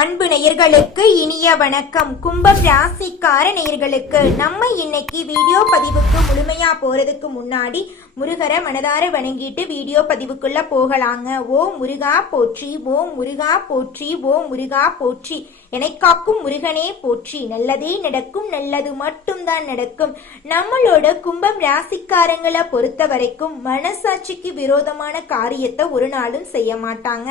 அன்பு நேயர்களுக்கு இனிய வணக்கம். கும்பம் ராசிக்கார நேயர்களுக்கு நம்ம இன்னைக்கு வீடியோ பதிவுக்கு முழுமையா போறதுக்கு முன்னாடி முருகரை மனதார வணங்கிட்டு வீடியோ பதிவுக்குள்ள போகலாங்க. ஓ முருகா போற்றி ஓ முருகா போற்றி ஓ முருகா போற்றி. என்னை முருகனே போற்றி. நல்லதே நடக்கும் நல்லது மட்டும்தான் நடக்கும். நம்மளோட கும்பம் ராசிக்காரங்களை பொறுத்த வரைக்கும் மனசாட்சிக்கு விரோதமான காரியத்தை ஒரு நாளும் செய்ய மாட்டாங்க.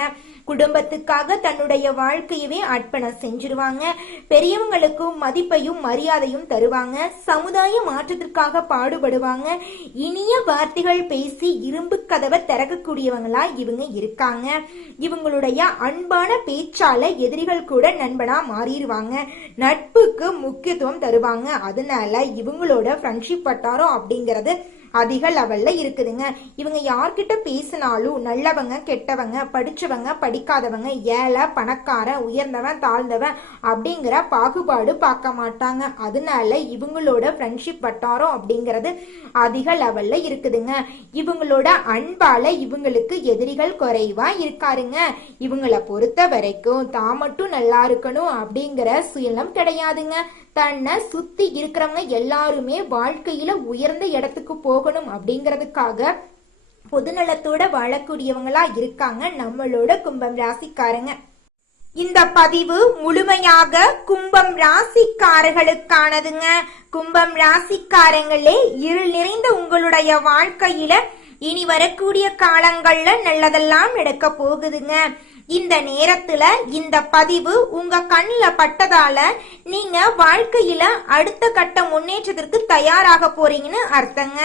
குடும்பத்துக்காக தன்னுடைய வாழ்க்கையவே அர்ப்பணம் செஞ்சிருவாங்க. பெரியவங்களுக்கும் மதிப்பையும் மரியாதையும் தருவாங்க. சமுதாய மாற்றத்திற்காக பாடுபடுவாங்க. இனிய வார்த்தைகள் பேசி இரும்பு கதவை திறக்கக்கூடியவங்களா இவங்க இருக்காங்க. இவங்களுடைய அன்பான பேச்சால எதிரிகள் கூட நண்பனா மாறிடுவாங்க. நட்புக்கு முக்கியத்துவம் தருவாங்க. அதனால இவங்களோட ஃப்ரெண்ட்ஷிப் வட்டாரம் அப்படிங்கிறது அதிக லெவல்ல இருக்குதுங்க. இவங்க யார்கிட்ட பேசினாலும் நல்லவங்க கெட்டவங்க படிச்சவங்க படிக்காதவங்க ஏழை பணக்காரன் உயர்ந்தவன் தாழ்ந்தவன் அப்படிங்கிற பாகுபாடு பார்க்க மாட்டாங்க. அதனால இவங்களோட ஃப்ரெண்ட்ஷிப் வட்டாரம் அப்படிங்கிறது அதிக லெவல்ல இருக்குதுங்க. இவங்களோட அன்பால இவங்களுக்கு எதிரிகள் குறைவா இருக்காருங்க. இவங்களை பொறுத்த வரைக்கும் தான் மட்டும் நல்லா இருக்கணும் அப்படிங்கிற சுயலம் கிடையாதுங்க. தன்னை சுத்தி இருக்கிறவங்க எல்லாருமே வாழ்க்கையில உயர்ந்த இடத்துக்கு போகணும் அப்படிங்கிறதுக்காக பொதுநலத்தோட வாழக்கூடியவங்களா இருக்காங்க நம்மளோட கும்பம் ராசிக்காரங்க. இந்த பதிவு முழுமையாக கும்பம் ராசிக்காரர்களுக்கானதுங்க. கும்பம் ராசிக்காரங்களே இருள் நிறைந்த உங்களுடைய வாழ்க்கையில இனி வரக்கூடிய காலங்கள்ல நல்லதெல்லாம் நடக்க போகுதுங்க. இந்த நேரத்துல இந்த பதிவு உங்க கண்ணில் பட்டதால நீங்க வாழ்க்கையில அடுத்த கட்ட முன்னேற்றத்திற்கு தயாராக போறீங்கன்னு அர்த்தங்க.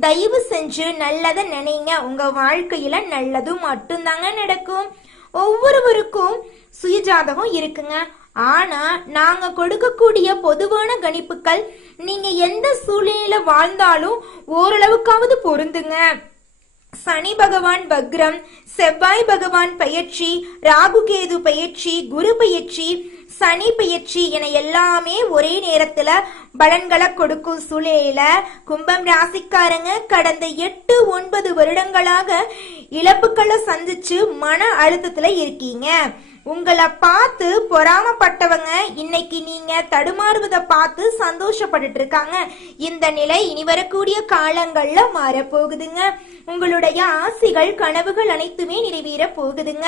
தயவு செஞ்சு நல்லதை நினைங்க. உங்க வாழ்க்கையில நல்லது மட்டும்தாங்க நடக்கும். ஒவ்வொருவருக்கும் சுயஜாதகம் இருக்குங்க. ஆனா நாங்க கொடுக்கக்கூடிய பொதுவான கணிப்புகள் நீங்க எந்த சூழ்நிலையில வாழ்ந்தாலும் ஓரளவுக்காவது பொருந்துங்க. சனி பகவான் வக்ரம் செவ்வாய் பகவான் பயிற்சி ராகுகேது பயிற்சி குரு பயிற்சி சனி பயிற்சி என எல்லாமே ஒரே நேரத்துல பலன்களை கொடுக்கும் சூழ்நிலையில கும்பம் ராசிக்காரங்க கடந்த எட்டு ஒன்பது வருடங்களாக இழப்புகளை சந்திச்சு மன அழுத்தத்துல இருக்கீங்க. உங்களை பார்த்து பொறாமப்பட்டவங்க இன்னைக்கு நீங்க தடுமாறுவதை பார்த்து சந்தோஷப்பட்டுட்டு இருக்காங்க. இந்த நிலை இனி வரக்கூடிய காலங்கள்ல மாறப்போகுதுங்க. உங்களுடைய ஆசைகள் கனவுகள் அனைத்துமே நிறைவேற போகுதுங்க.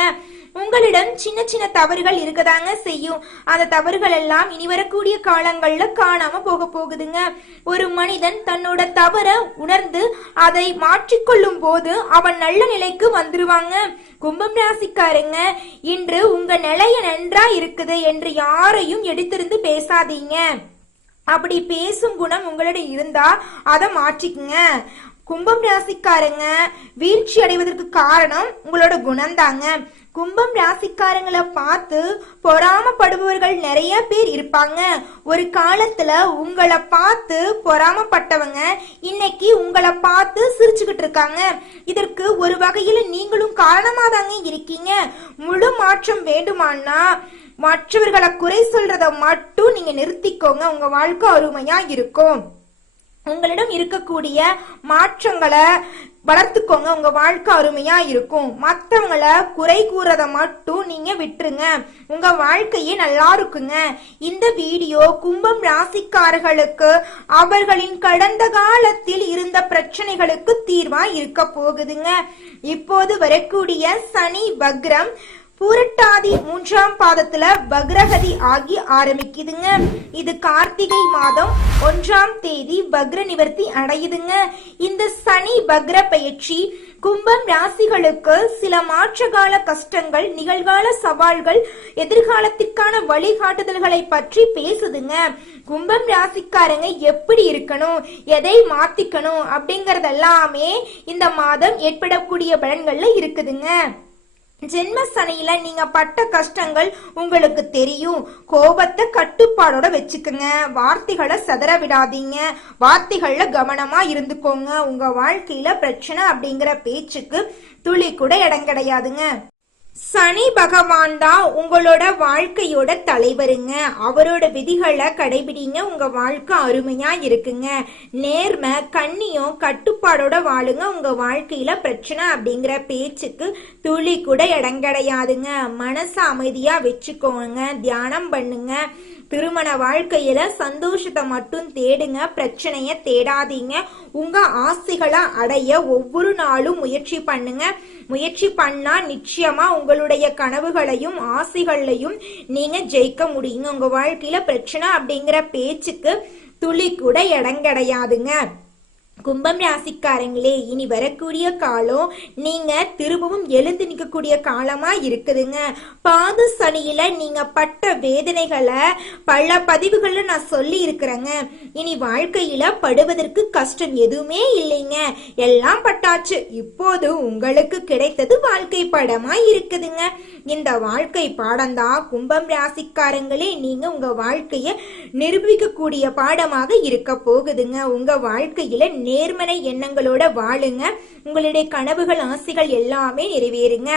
உங்களிடம் சின்ன சின்ன தவறுகள் இருக்கதாங்க செய்யும். அந்த தவறுகள் எல்லாம் இனி வரக்கூடிய காலங்கள்ல காணாம போக போகுதுங்க. ஒரு மனிதன் தன்னோட தவற உணர்ந்து அதை மாற்றிக்கொள்ளும் போது அவன் நல்ல நிலைக்கு வந்துருவாங்க. கும்பம் ராசிக்காரங்க இன்று உங்க நிலைய நன்றா இருக்குது என்று யாரையும் எடுத்திருந்து பேசாதீங்க. அப்படி பேசும் குணம் உங்களிடம் இருந்தா அதை மாற்றிக்குங்க. கும்பம் ராசிக்காரங்க வீழ்ச்சி அடைவதற்கு காரணம் உங்களோட குணம்தாங்க. கும்பம் ராசிக்காரங்களை பார்த்து பொறாமப்படுபவர்கள் நிறைய பேர் இருப்பாங்க. ஒரு காலத்துல உங்களை பார்த்து பொறாமப்பட்டவங்க இன்னைக்கு உங்களை பார்த்து சிரிச்சுக்கிட்டு இருக்காங்க. இதற்கு ஒரு வகையில நீங்களும் காரணமா தாங்க இருக்கீங்க. முழு மாற்றம் வேண்டுமானா மற்றவர்களை குறை சொல்றத மட்டும் நீங்க நிறுத்திக்கோங்க. உங்க வாழ்க்கை அருமையா இருக்கும். உங்களிடம் இருக்கக்கூடிய மாற்றங்களை வளர்த்துக்கோங்க. உங்க வாழ்க்கை அருமையா இருக்கும். மற்றவங்கள குறை கூறத மட்டும் நீங்க விட்டுருங்க. உங்க வாழ்க்கையே நல்லா இருக்குங்க. இந்த வீடியோ கும்பம் ராசிக்காரர்களுக்கு அவர்களின் கடந்த காலத்தில் இருந்த பிரச்சனைகளுக்கு தீர்வா இருக்க போகுதுங்க. இப்போது வரக்கூடிய சனி வக்ரம் பூரட்டாதி மூன்றாம் பாதத்துல பக்ரகதி ஆகி ஆரம்பிக்குதுங்க. இது கார்த்திகை மாதம் ஒன்றாம் தேதி பக்ர நிவர்த்தி அடையுதுங்க. இந்த சனி பக்ர பயிற்சி கும்பம் ராசிகளுக்கு சில மாற்றகால கஷ்டங்கள் நிகழ்கால சவால்கள் எதிர்காலத்திற்கான வழிகாட்டுதல்களை பற்றி பேசுதுங்க. கும்பம் ராசிக்காரங்க எப்படி இருக்கணும் எதை மாத்திக்கணும் அப்படிங்கறதெல்லாமே இந்த மாதம் ஏற்படக்கூடிய பலன்கள்ல இருக்குதுங்க. ஜென்ம சனியில நீங்க பட்ட கஷ்டங்கள் உங்களுக்கு தெரியும். கோபத்தை கட்டுப்பாடோட வச்சுக்கோங்க. வார்த்தைகளை சதற விடாதீங்க. வார்த்தைகள்ல கவனமா இருந்துக்கோங்க. உங்க வாழ்க்கையில பிரச்சனை அப்படிங்கிற பேச்சுக்கு துளி கூட இடம் கிடையாதுங்க. சனி பகவான் தான் உங்களோட வாழ்க்கையோட தலைவருங்க. அவரோட விதிகளை கடைபிடிங்க. உங்க வாழ்க்கை அருமையா இருக்குங்க. நேர்மை கண்ணியும் கட்டுப்பாடோட வாழுங்க. உங்க வாழ்க்கையில பிரச்சனை அப்படிங்கிற பேச்சுக்கு துளி கூட இடங்கடையாதுங்க மனசை அமைதியா வச்சுக்கோங்க. தியானம் பண்ணுங்க. திருமண வாழ்க்கையில சந்தோஷத்தை மட்டும் தேடுங்க. பிரச்சனைய தேடாதீங்க. உங்க ஆசைகளை அடைய ஒவ்வொரு நாளும் முயற்சி பண்ணுங்க. முயற்சி பண்ணா நிச்சயமா உங்களுடைய கனவுகளையும் ஆசைகளையும் நீங்க ஜெயிக்க முடியுங்க. உங்க வாழ்க்கையில பிரச்சனை அப்படிங்கிற பேச்சுக்கு துளி கூட இடம் கிடையாதுங்க. கும்பம் ராசிக்காரங்களே இனி வரக்கூடிய காலம் நீங்க திரும்பவும் எழுந்து நிற்கக்கூடிய காலமா இருக்குதுங்க. பாத சனியில நீங்க பட்ட வேதனைகளை பல பதிவுகள்ல நான் சொல்லி இருக்கிறேங்க இனி வாழ்க்கையில படுவதற்கு கஷ்டம் எதுவுமே இல்லைங்க. எல்லாம் பட்டாச்சு. இப்போது உங்களுக்கு கிடைத்தது வாழ்க்கை படமா இருக்குதுங்க. இந்த வாழ்க்கை பாடம்தான் கும்பம் ராசிக்காரங்களே நீங்க உங்க வாழ்க்கைய நிரூபிக்கக்கூடிய பாடமாக இருக்க போகுதுங்க. உங்க வாழ்க்கையில நேர்மறை எண்ணங்களோட வாழுங்க. உங்களுடைய கனவுகள் ஆசைகள் எல்லாமே நிறைவேறுங்க.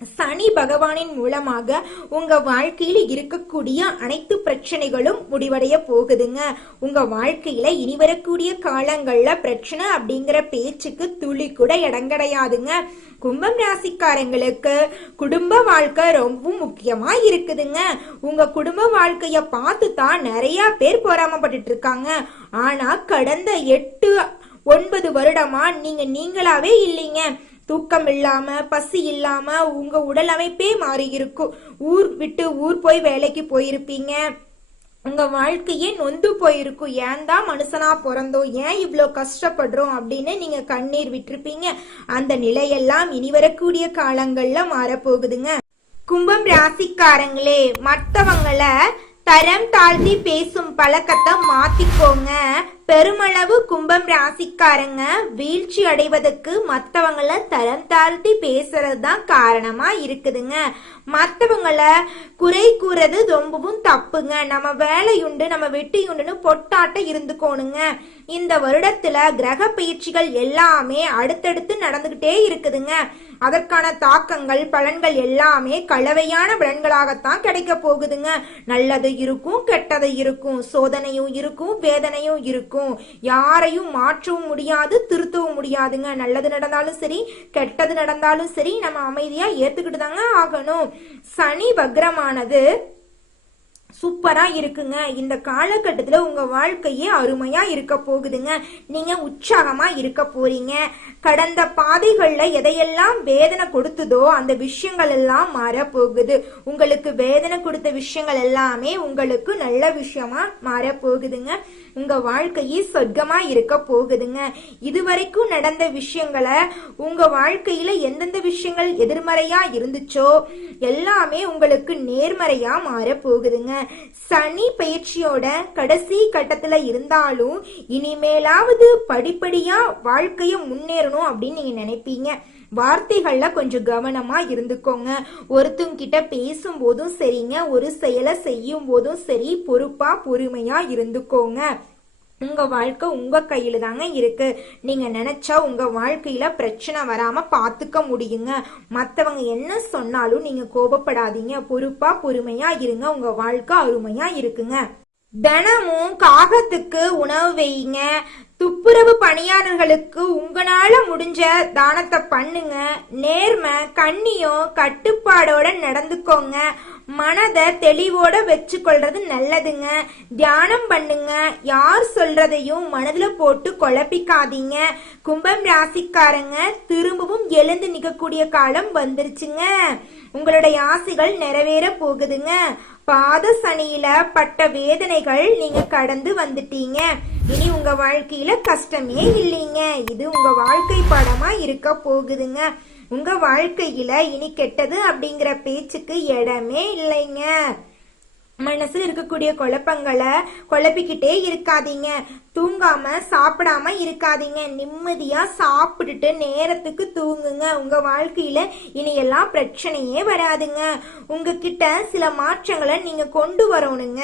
சனி பகவானின் மூலமாக உங்க வாழ்க்கையில இருக்கக்கூடிய அனைத்து பிரச்சனைகளும் முடிவடைய போகுதுங்க. உங்க வாழ்க்கையில இனி வரக்கூடிய காலங்கள்ல பிரச்சனை அப்படிங்கிற பேச்சுக்கு துளி கூட இடம் கிடையாதுங்க. கும்பம் ராசிக்காரங்களுக்கு குடும்ப வாழ்க்கை ரொம்ப முக்கியமா இருக்குதுங்க. உங்க குடும்ப வாழ்க்கைய பார்த்து தான் நிறைய பேர் பொறாமப்பட்டுட்டு இருக்காங்க. ஆனா கடந்த எட்டு ஒன்பது வருடமா நீங்க நீங்களாவே இல்லைங்க. தூக்கம் இல்லாம பசி இல்லாம உங்க உடல் அமைப்பே மாறி இருக்கும் ஊர் விட்டு ஊர் போய் வேலைக்கு போயிருப்பீங்க. உங்க வாழ்க்கையே நொந்து போயிருக்கும். ஏன் தான் மனுஷனா பிறந்தோம்? ஏன் இவ்வளோ கஷ்டப்படுறோம் அப்படின்னு நீங்க கண்ணீர் விட்டுருப்பீங்க. அந்த நிலையெல்லாம் இனி வரக்கூடிய காலங்கள்ல மாறப்போகுதுங்க. கும்பம் ராசிக்காரங்களே மற்றவங்கள தரம் தாழ்த்தி பேசும் பழக்கத்தை மாத்திக்கோங்க. பெருமளவு கும்பம் ராசிக்காரங்க வீழ்ச்சி அடைவதற்கு மற்றவங்கள தரம் தாழ்த்தி பேசுறது தான் காரணமா இருக்குதுங்க. மற்றவங்கள குறை கூறது ரொம்பவும் தப்புங்க. நம்ம வேலையுண்டு நம்ம வெட்டியுண்டுன்னு பொட்டாட்ட இருந்துக்கோணுங்க. இந்த வருடத்துல கிரக பயிற்சிகள் எல்லாமே அடுத்தடுத்து நடந்துகிட்டே இருக்குதுங்க. அதற்கான தாக்கங்கள் பலன்கள் எல்லாமே கலவையான பலன்களாகத்தான் கிடைக்க போகுதுங்க. நல்லது இருக்கும் கெட்டது இருக்கும் சோதனையும் இருக்கும் வேதனையும் இருக்கும். யாரையும் மாற்றவும் முடியாது திருத்தவும் முடியாதுங்க. நல்லது நடந்தாலும் சரி கெட்டது நடந்தாலும் சரி நம்ம அமைதியாக ஏற்றுக்கிட்டு தாங்க ஆகணும். சனி வக்ரமானது சூப்பரா இருக்குங்க. இந்த காலகட்டத்தில் உங்க வாழ்க்கையே அருமையா இருக்க போகுதுங்க. நீங்க உற்சாகமா இருக்க போறீங்க. கடந்த பாதைகள்ல எதையெல்லாம் வேதனை கொடுத்ததோ அந்த விஷயங்கள் எல்லாம் மாற போகுது உங்களுக்கு வேதனை கொடுத்த விஷயங்கள் எல்லாமே உங்களுக்கு நல்ல விஷயமா மாற போகுதுங்க உங்க வாழ்க்கையே சொர்க்கமா இருக்க போகுதுங்க. இதுவரைக்கும் நடந்த விஷயங்களை உங்க வாழ்க்கையில எந்தெந்த விஷயங்கள் எதிர்மறையா இருந்துச்சோ எல்லாமே உங்களுக்கு நேர்மறையா மாற போகுதுங்க சனி பயிற்சியோட கடைசி கட்டத்துல இருந்தாலும் இனிமேலாவது படிப்படியா வாழ்க்கைய முன்னேறணும் அப்படின்னு நீங்க நினைப்பீங்க. வார்த்தைகள்ல கொஞ்சம் கவனமா இருந்துக்கோங்க. ஒருத்தங்கிட்ட பேசும் போதும் சரிங்க. ஒரு செயலை செய்யும் போதும் சரி. பொறுப்பா பொறுமையா இருந்துக்கோங்க. உங்க வாழ்க்கை உங்க கையில தாங்க இருக்கு. நீங்க நினைச்சா உங்க வாழ்க்கையில பிரச்சனை வராம பாத்துக்க முடியுங்க. மத்தவங்க என்ன சொன்னாலும் நீங்க கோபப்படாதீங்க. பொறுப்பா பொறுமையா இருங்க. உங்க வாழ்க்கை அருமையா இருக்குங்க. தினமும் காகத்துக்கு உணவு வைங்க. துப்புரவு பணியாளர்களுக்கு உங்களால முடிஞ்ச தானத்தை பண்ணுங்க. நேர்மை கண்ணியும் கட்டுப்பாடோட நடந்துக்கோங்க. மனதை தெளிவோட வச்சுக்கொள்றது நல்லதுங்க. தியானம் பண்ணுங்க. யார் சொல்றதையும் மனதில் போட்டு குழப்பிக்காதீங்க. கும்பம் ராசிக்காரங்க திரும்பவும் எழுந்து நிற்கக்கூடிய காலம் வந்துருச்சுங்க. உங்களுடைய ஆசைகள் நிறைவேற போகுதுங்க. பாத சனியில பட்ட வேதனைகள் நீங்க கடந்து வந்துட்டீங்க. இனி உங்க வாழ்க்கையில கஷ்டமே இல்லைங்க. இது உங்க வாழ்க்கை படமா இருக்க போகுதுங்க. உங்க வாழ்க்கையில இனி கெட்டது அப்படிங்கிற பேச்சுக்கு இடமே இல்லைங்க. மனசுல இருக்கக்கூடிய குழப்பங்களை குழப்பிக்கிட்டே இருக்காதீங்க. தூங்காம சாப்பிடாம இருக்காதீங்க. நிம்மதியா சாப்பிட்டுட்டு நேரத்துக்கு தூங்குங்க. உங்க வாழ்க்கையில இனியெல்லாம் பிரச்சனையே வராதுங்க. உங்ககிட்ட சில மாற்றங்களை நீங்க கொண்டு வரணுங்க.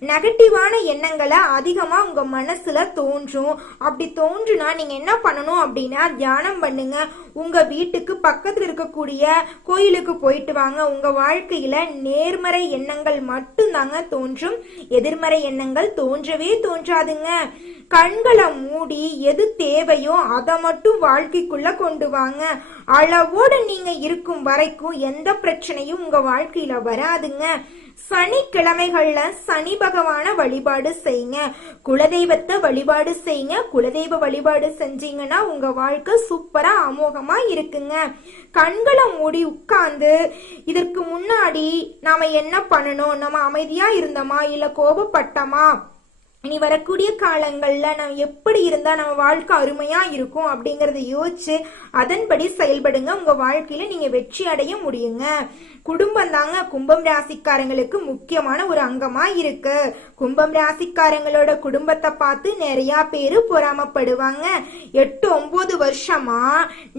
நெகட்டிவான எண்ணங்களை அதிகமா உங்க மனசுல தோன்றும். அப்படி தோன்றுனா நீங்க என்ன பண்ணணும் அப்படின்னா தியானம் பண்ணுங்க. உங்க வீட்டுக்கு பக்கத்துல இருக்கக்கூடிய கோயிலுக்கு போயிட்டு வாங்க. உங்க வாழ்க்கையில நேர்மறை எண்ணங்கள் மட்டும்தாங்க தோன்றும். எதிர்மறை எண்ணங்கள் தோன்றவே தோன்றாதுங்க. கண்களை மூடி எது தேவையோ அதை மட்டும் வாழ்க்கைக்குள்ள கொண்டு வாங்க. அளவோடு நீங்க இருக்கும் வரைக்கும் எந்த பிரச்சனையும் உங்க வாழ்க்கையில வராதுங்க. சனிக்கிழமைகள்ல சனி பகவான வழிபாடு செய்யுங்க. குலதெய்வத்தை வழிபாடு செய்யுங்க. குலதெய்வ வழிபாடு செஞ்சீங்கன்னா உங்க வாழ்க்கை சூப்பரா அமோகமா இருக்குங்க. கண்களை மூடி உட்கார்ந்து இதற்கு முன்னாடி நாம என்ன பண்ணணும்? நம்ம அமைதியா இருந்தோமா? இல்ல கோபப்பட்டோமா? இனி வரக்கூடிய காலங்கள்ல நம்ம எப்படி இருந்தா நம்ம வாழ்க்கை அருமையா இருக்கும் அப்படிங்கறத யோசிச்சு அதன்படி செயல்படுங்க. உங்க வாழ்க்கையில நீங்க வெற்றி அடைய முடியுங்க. குடும்பம் தாங்க கும்பம் ராசிக்காரங்களுக்கு முக்கியமான ஒரு அங்கமா இருக்கு. கும்பம் ராசிக்காரங்களோட குடும்பத்தை பார்த்து நிறைய பேரு பொறாமப்படுவாங்க. எட்டு ஒன்பது வருஷமா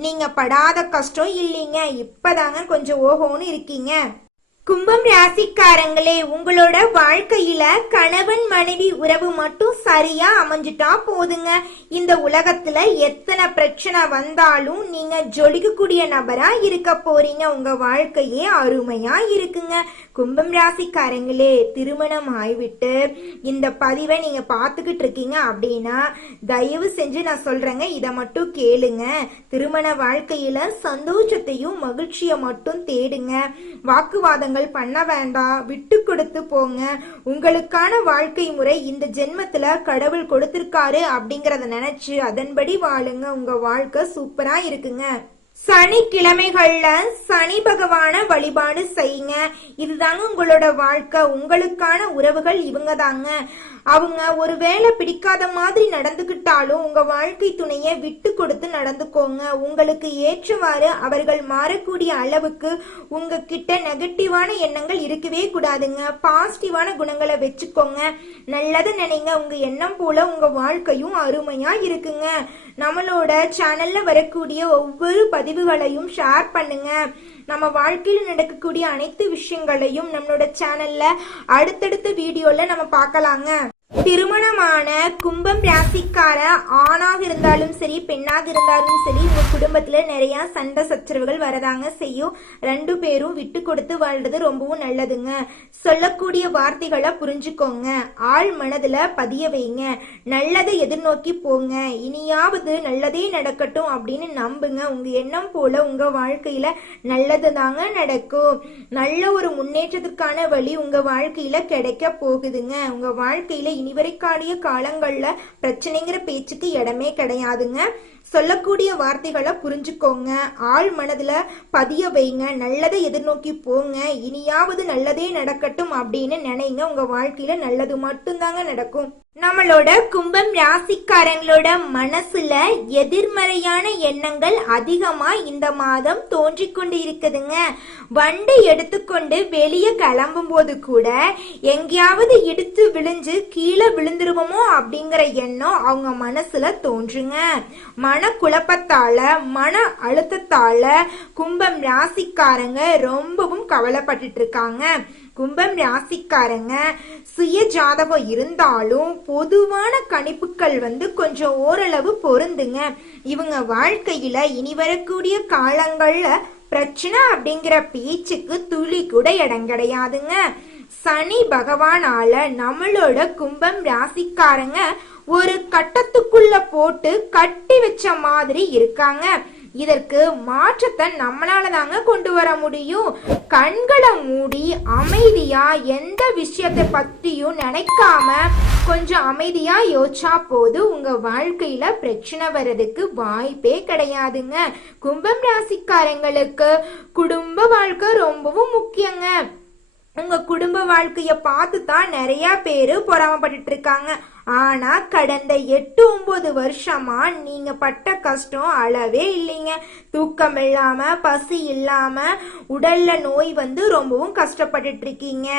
நீங்க படாத கஷ்டம் இல்லைங்க. இப்பதாங்க கொஞ்சம் ஓஹோன்னு இருக்கீங்க. கும்பம் ராசிக்காரங்களே உங்களோட வாழ்க்கையில கணவன் மனைவி உறவு மட்டும் சரியா அமைஞ்சிட்டா போதுங்க. இந்த உலகத்துல எத்தனை பிரச்சனை வந்தாலும் நீங்க ஜொலிக்கக்கூடிய நபரா இருக்க போறீங்க. உங்க வாழ்க்கையே அருமையா இருக்குங்க. கும்பம் ராசிக்காரங்களே திருமணம் ஆய்விட்டு இந்த பதிவை நீங்க பார்த்துக்கிட்டு இருக்கீங்க அப்படின்னா தயவு செஞ்சு நான் சொல்றேங்க இதை மட்டும் கேளுங்க. திருமண வாழ்க்கையில சந்தோஷத்தையும் மகிழ்ச்சியை மட்டும் தேடுங்க. வாக்குவாதங்கள் பண்ண வேண்டாம் விட்டு கொடுத்து போங்க. உங்களுக்கான வாழ்க்கை முறை இந்த ஜென்மத்துல கடவுள் கொடுத்திருக்காரு அப்படிங்கறத நினைச்சு அதன்படி வாழுங்க. உங்க வாழ்க்கை சூப்பரா இருக்குங்க. சனிக்கிழமைகள்ல சனி பகவான வழிபாடு செய்யுங்க. இதுதாங்க உங்களோட வாழ்க்கை. உங்களுக்கான உறவுகள் இவங்க தாங்க அவங்க ஒருவேளை பிடிக்காத மாதிரி நடந்துகிட்டாலும் உங்க வாழ்க்கை துணையை விட்டு கொடுத்து நடந்துக்கோங்க. உங்களுக்கு ஏற்றவாறு அவர்கள் மாறக்கூடிய அளவுக்கு உங்ககிட்ட நெகட்டிவான எண்ணங்கள் இருக்கவே கூடாதுங்க. பாசிட்டிவான குணங்களை வச்சுக்கோங்க. நல்லது நினைங்க. உங்க எண்ணம் போல உங்க வாழ்க்கையும் அருமையா இருக்குங்க. நம்மளோட சேனல்ல வரக்கூடிய ஒவ்வொரு பதிவுகளையும் ஷேர் பண்ணுங்க. நம்ம வாழ்க்கையில் நடக்கக்கூடிய அனைத்து விஷயங்களையும் நம்மளோட சேனல்ல அடுத்தடுத்த வீடியோல நம்ம பார்க்கலாங்க. திருமணமான கும்பம் ராசிக்கார ஆணாக இருந்தாலும் சரி பெண்ணாக இருந்தாலும் சரி உங்க குடும்பத்துல நிறைய சண்டை சச்சரவுகள் வரதாங்க செய்யும். ரெண்டு பேரும் விட்டு கொடுத்து வாழ்றது ரொம்பவும் நல்லதுங்க. சொல்லக்கூடிய வார்த்தைகளை புரிஞ்சுக்கோங்க. ஆள் மனதுல பதிய வைங்க. நல்லதை எதிர்நோக்கி போங்க. இனியாவது நல்லதே நடக்கட்டும் அப்படின்னு நம்புங்க. உங்க எண்ணம் போல உங்க வாழ்க்கையில நல்லது தாங்க நடக்கும். நல்ல ஒரு முன்னேற்றத்திற்கான வழி உங்க வாழ்க்கையில கிடைக்க போகுதுங்க. உங்க வாழ்க்கையில இனிவரைக்காடிய காலங்கள்ல பிரச்சனைங்கிற பேச்சுக்கு இடமே கிடையாதுங்க. சொல்லக்கூடிய வார்த்தைகளை புரிஞ்சுக்கோங்க. ஆள் மனதுல பதிய வைங்க. நல்லதை எதிர்நோக்கி போங்க. இனியாவது நல்லதே நடக்கட்டும் அப்படின்னு நினைங்க. உங்க வாழ்க்கையில நல்லது மட்டும்தாங்க நடக்கும். நம்மளோட கும்பம் ராசிக்காரங்களோட மனசுல எதிர்மறையான எண்ணங்கள் அதிகமா இந்த மாதம் தோன்றிக்கொண்டு இருக்குதுங்க வண்டி எடுத்துக்கொண்டு வெளியே கிளம்பும் போது கூட எங்கேயாவது இடித்து விழுந்து கீழே விழுந்துருவோமோ அப்படிங்கிற எண்ணம் அவங்க மனசுல தோன்றுங்க. மனக்குழப்பத்தால மன அழுத்தத்தால கும்பம் ராசிக்காரங்க ரொம்பவும் கவலைப்பட்டுட்டு இருக்காங்க கும்பம் ராசிக்காரங்க சுய ஜாதகம் இருந்தாலும் பொதுவான கணிப்புகள் வந்து கொஞ்சம் ஓரளவு பொருந்துங்க. இவங்க வாழ்க்கையில இனி வரக்கூடிய காலங்கள்ல பிரச்சனை அப்படிங்கிற பேச்சுக்கு துளி கூட இடம் கிடையாதுங்க. சனி பகவானால நம்மளோட கும்பம் ராசிக்காரங்க ஒரு கட்டத்துக்குள்ள போட்டு கட்டி வச்ச மாதிரி இருக்காங்க. இதற்கு மாற்றத்தை நம்மளால தாங்க கொண்டு வர முடியும். கண்களை மூடி அமைதியா எந்த விஷயத்தை பத்தியும் நினைக்காம கொஞ்சம் அமைதியா யோசிச்சா போது உங்க வாழ்க்கையில பிரச்சனை வர்றதுக்கு வாய்ப்பே கிடையாதுங்க. கும்பம் ராசிக்காரங்களுக்கு குடும்ப வாழ்க்கை ரொம்பவும் முக்கியங்க. உங்க குடும்ப வாழ்க்கைய பார்த்து தான் நிறைய பேரு பொறாமப்பட்டு இருக்காங்க. ஆனா கடந்த எட்டு ஒன்பது வருஷமா நீங்க பட்ட கஷ்டம் அளவே இல்லைங்க. தூக்கம் இல்லாம பசி இல்லாம உடல்ல நோய் வந்து ரொம்பவும் கஷ்டப்பட்டுட்டு இருக்கீங்க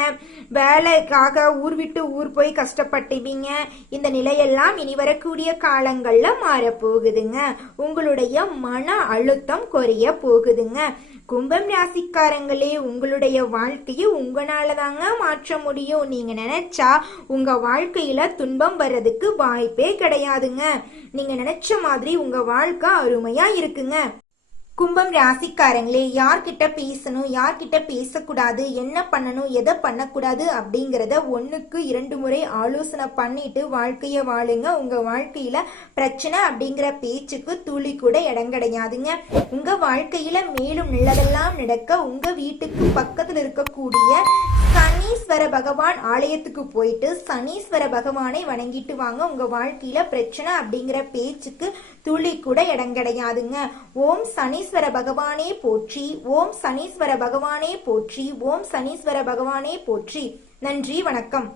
வேலைக்காக ஊர் விட்டு ஊர் போய் கஷ்டப்பட்டுவீங்க. இந்த நிலையெல்லாம் இனி வரக்கூடிய காலங்கள்ல மாறப்போகுதுங்க. உங்களுடைய மன அழுத்தம் குறைய போகுதுங்க. கும்பம் ராசிக்காரங்களே உங்களுடைய வாழ்க்கையை உங்களால தாங்க மாற்ற முடியும். நீங்க நினைச்சா உங்க வாழ்க்கையில துன்பம் வர்றதுக்கு வாய்ப்பே கிடையாதுங்க. நீங்க நினைச்ச மாதிரி உங்க வாழ்க்கை அருமையா இருக்குங்க. கும்பம் ராசிக்காரங்களே யார்கிட்ட பேசணும் யார்கிட்ட பேசக்கூடாது என்ன பண்ணணும் எதை பண்ணக்கூடாது அப்படிங்கிறத ஒன்றுக்கு இரண்டு முறை ஆலோசனை பண்ணிட்டு வாழ்க்கையை வாழுங்க. உங்கள் வாழ்க்கையில் பிரச்சனை அப்படிங்கிற பேச்சுக்கு துளி கூட இடம் கிடையாதுங்க. உங்கள் வாழ்க்கையில் மேலும் நல்லதெல்லாம் நடக்க உங்கள் வீட்டுக்கு பக்கத்தில் இருக்கக்கூடிய சனீஸ்வர பகவான் ஆலயத்துக்கு போயிட்டு சனீஸ்வர பகவானை வணங்கிட்டு வாங்க. உங்க வாழ்க்கையில பிரச்சனை அப்படிங்கிற பேச்சுக்கு துளி கூட இடம் கிடையாதுங்க. ஓம் சனீஸ்வர பகவானே போற்றி. ஓம் சனீஸ்வர பகவானே போற்றி. ஓம் சனீஸ்வர பகவானே போற்றி. நன்றி வணக்கம்.